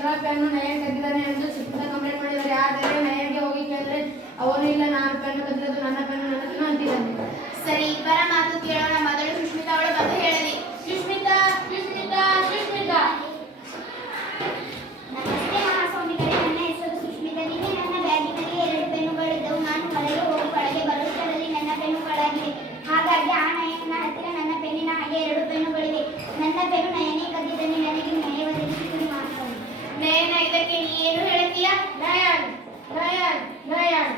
ಸುಂದರ pen Nayan ಕದ್ದಿದ್ದಾನೆ ಎಂದು Sushmita complaint ಮಾಡಿದ್ದಾರೆ. ಆದರೆ ನಯನ್ಗೆ ಹೋಗಿ ಕೇಳಿದ್ರೆ ಅವನು ಇಲ್ಲ, ನಾನು ಪೆನ್ನು ಕದ್ದಿರೋದು ನನ್ನ ಪೆನ್ನು ಅಂತಿದ್ದಾನೆ. ಸರಿ, ಇಬ್ಬರ ಮಾತು ಕೇಳೋಣ. ಮೊದಲು ಸುಷ್ಮಿತಾ ಅವಳು ಬಂದು ಹೇಳಲಿ. ಸುಷ್ಮಿತಾ ಸುಷ್ಮಿತಾ ಸುಷ್ಮಿತಾ ನಮಸ್ತೆ ಮಹಾಸ್ವಾಮಿಗಳೇ, ನನ್ನ ಹೆಸರು ಸುಷ್ಮಿತಾ. ನಿನ್ನೆ ನನ್ನ ಬ್ಯಾಗಿನಲ್ಲಿ 2 ಪೆನ್ನುಗಳಿದ್ದವು. ನಾನು ಹೊರಗೆ ಹೋಗಿ ಒಳಗೆ ಬರುವುದರಲ್ಲಿ ನನ್ನ ಪೆನ್ನುಗಳಾಗಿವೆ. ಹಾಗಾಗಿ ಆ ನಯನ ಹತ್ತಿರ ನನ್ನ ಪೆನ್ನಿನ ಹಾಗೆ 2 ಪೆನ್ನುಗಳಿವೆ. ನನ್ನ ಪೆನ್ನು ನಯನೇ ಕದ್ದಿದ್ದಾನೆ. ನನಗೆ ನ್ಯಾಯ ಒದಗಿಸಿಕೊಡಿ ಮಹಾಸ್ವಾಮಿ. ನಯನ, ಇದಕ್ಕೆ ನೀ ಏನು ಹೇಳ್ತೀಯಾ? ನಯನ್ ನಯನ್ ನಯನ್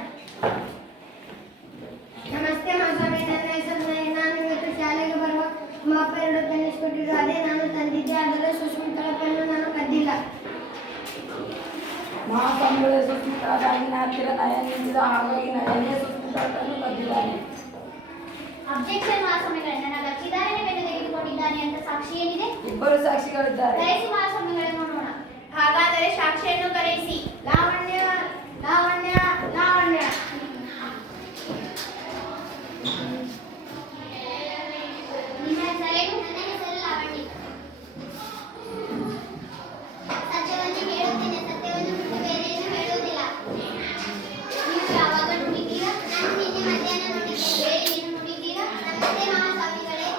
ನಮಸ್ತೆ ಮಹಾಸ್ವಾಮಿ, ನನ್ನ ಹೆಸರು ನಯನ್. ನಾನು ಇವತ್ತು ಶಾಲೆಗೆ ಬರುವ ನಮ್ಮ ಅಪ್ಪ 2 ಪೆನ್ ಇಸ್ಕೊಟ್ಟಿದ್ರು. ಅದೇ ನಾನು ತಂದಿದ್ದೆ. ಆದರೆ ಸುಷ್ಮಿತಾ ಪೆನ್ನು ನಾನು ಕದ್ದಿಲ್ಲ. ಮಹಾಸ್ವಾಮಿಗಳೇ, ಸುಷ್ಮಿತಾ ಬ್ಯಾಗಿನ ಹತ್ತಿರ ನಯನ್ ನಿಂತಿದ್ದ, ಹಾಗಾಗಿ ನಯನೇ ಸುಷ್ಮಿತಾ ಪೆನ್ನು ಕದ್ದಿದ್ದಾನೆ. ಅಬ್ಜೆಕ್ಷನ್ ಮಹಾಸ್ವಾಮಿಗಳೇ, ನನ್ನ ಗಚ್ಚಿದಾರನೇ ಪೆನ್ನು ತೆಗೆದುಕೊಂಡಿದ್ದಾನೆ ಅಂತ ಸಾಕ್ಷಿ ಏನಿದೆ? ಇಬ್ಬರು ಸಾಕ್ಷಿಗಳಿದ್ದಾರೆ. ಕರೆಸಿ ಮಹಾಸ್ವಾಮಿಗಳೇ, ನೋಡೋಣ. ಹಾಗಾದರೆ ಸಾಕ್ಷಿಯನ್ನು ಕರೆಯಿಸಿ. ಲಾವಣ್ಯ ಲಾವಣ್ಯ ಲಾವಣ್ಯ ನಿಮ್ಮ ಹೆಸರೇನು? ನನ್ನ ಹೆಸರು ಲಾವಣ್ಯ. ಸತ್ಯವನ್ನು ಹೇಳುತ್ತೇನೆ, ಸತ್ಯವನ್ನು ಬಿಟ್ಟು ಬೇರೇನು ಹೇಳುವುದಿಲ್ಲ. ನೀವು ಯಾವಾಗ ನುಡಿತೀರಾ? ನಾನು ನಿನ್ನೆ ಮಧ್ಯಾಹ್ನ ನುಡಿದ್ದೇನೆ. ಬೇರೆ ಏನು ನುಡಿತೀರಾ? ನಮಸ್ತೆ ಮಹಾಸ್ವಾಮಿಗಳೇ,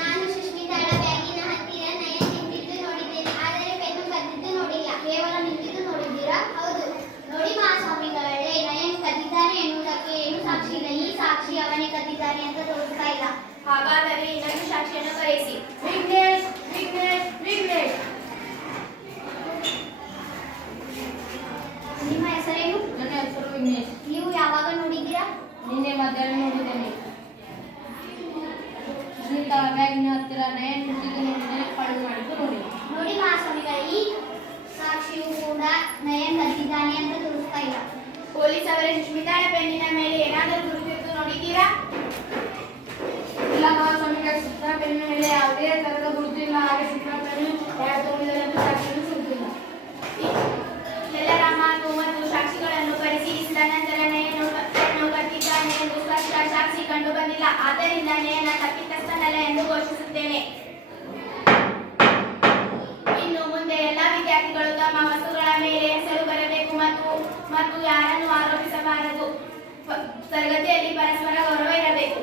ನಾನು ಸುಷ್ಮಿತಾಳ ಬ್ಯಾಗಿನ ಹತ್ತಿರ ನಯನ್ ನಿಂತಿದ್ದು ನೋಡಿದ್ದೇನೆ. ಆದರೆ ಪೆನ್ನು ಕದ್ದಿದ್ದು ನೋಡಿಲ್ಲ. ಕೇವಲ ನಿಂತಿದ್ದು ನೋಡಿದ್ದೀರಾ? ಹೌದು. ನೋಡಿ ಮಹಾಸ್ವಾಮಿಗಳೇ, ನಯನ್ ಕದ್ದಿದ್ದಾನೆ ಎನ್ನುವುದಕ್ಕೆ ಏನು ಸಾಕ್ಷಿ ಇಲ್ಲ. ಈ ಸಾಕ್ಷಿ ಅವನೇ ಕದ್ದಿದ್ದಾನೆ ಅಂತ ತೋರಿಸ್ತಾ ಇಲ್ಲ. ಹಾಗಾದರೆ ಇನ್ನೊಂದು ಸಾಕ್ಷಿಯನ್ನು ಕರೆಯಿಸಿ. ವಿಘ್ನೇಶ್ ವಿಘ್ನೇಶ್ ವಿಘ್ನೇಶ್ ನಿಮ್ಮ ಹೆಸರೇನು? ನನ್ನ ಹೆಸರು ವಿಘ್ನೇಶ್. ನೀವು ಯಾವಾಗ ನೋಡಿದ್ದೀರಾ? ನಿನ್ನೆ ಮಧ್ಯಾಹ್ನ ನೋಡಿದ್ದೇನೆ. ಸುಷ್ಮಿತಾ ಬ್ಯಾಗಿನ ಹತ್ತಿರ ನಯನ್ ನಿಂತಿದ್ದು ನೋಡಿದ್ದೇನೆ. ಕಳೆದು ಮಾಡಿದ್ದು ನೋಡಿ. ನೋಡಿ ಮಹಾಸ್ವಾಮಿಗಳೇ, ಈ ಸಾಕ್ಷಿಯು ಕೂಡ ನಯನ್ ಕದ್ದಿದ್ದಾನೆ ಅಂತ ತೋರಿಸ್ತಾ ಇಲ್ಲ. ಪೊಲೀಸ್ ಅವರೇ, ಸುಷ್ಮಿತಾಳ ಪೆನ್ನಿನ ಮೇಲೆ ಏನಾದರೂ ಗುರುತಿದ್ದು ನೋಡಿದ್ದೀರಾ? ಇಲ್ಲ ಮಹಾಸ್ವಾಮಿಗಳ, ಸುಷ್ಮಿತಾ ಪೆನ್ನಿನ ಮೇಲೆ ಯಾವುದೇ ತರಹದ ಗುರುತಿಲ್ಲ. ಹಾಗೆ ಸುಷ್ಮಿತಾ ಪೆನ್ನು ಯಾರು ತಗೊಂಡಿದ್ದಾರೆ ಅಂತ ಸಾಕ್ಷಿಯನ್ನು ಸುದ್ದಿಲ್ಲ. ಎಲ್ಲರ ಮಾತು ಮತ್ತು ಸಾಕ್ಷಿಗಳನ್ನು ಪರಿಶೀಲಿಸಿದ ನಂತರ ನಯನು ಪೆನ್ನು ಕದ್ದಿದ್ದಾನೆ ಎಂದು ಸ್ಪಷ್ಟ ಸಾಕ್ಷಿ ಕಂಡು ಬಂದಿಲ್ಲ. ಆದ್ದರಿಂದ ನಯನ ತಪ್ಪಿತಸ್ಥನಲ್ಲ ಎಂದು ಘೋಷಿಸುತ್ತೇನೆ. ಇನ್ನು ಮುಂದೆ ಎಲ್ಲ ವಿದ್ಯಾರ್ಥಿಗಳು ತಮ್ಮ ವಸ್ತುಗಳ ಮೇಲೆ ಹೆಸರು ಬರಬೇಕು ಮತ್ತು ಯಾರನ್ನು ಆರೋಪಿಸಬಾರದು. ತರಗತಿಯಲ್ಲಿ ಪರಸ್ಪರ ಗೌರವ ಇರಬೇಕು.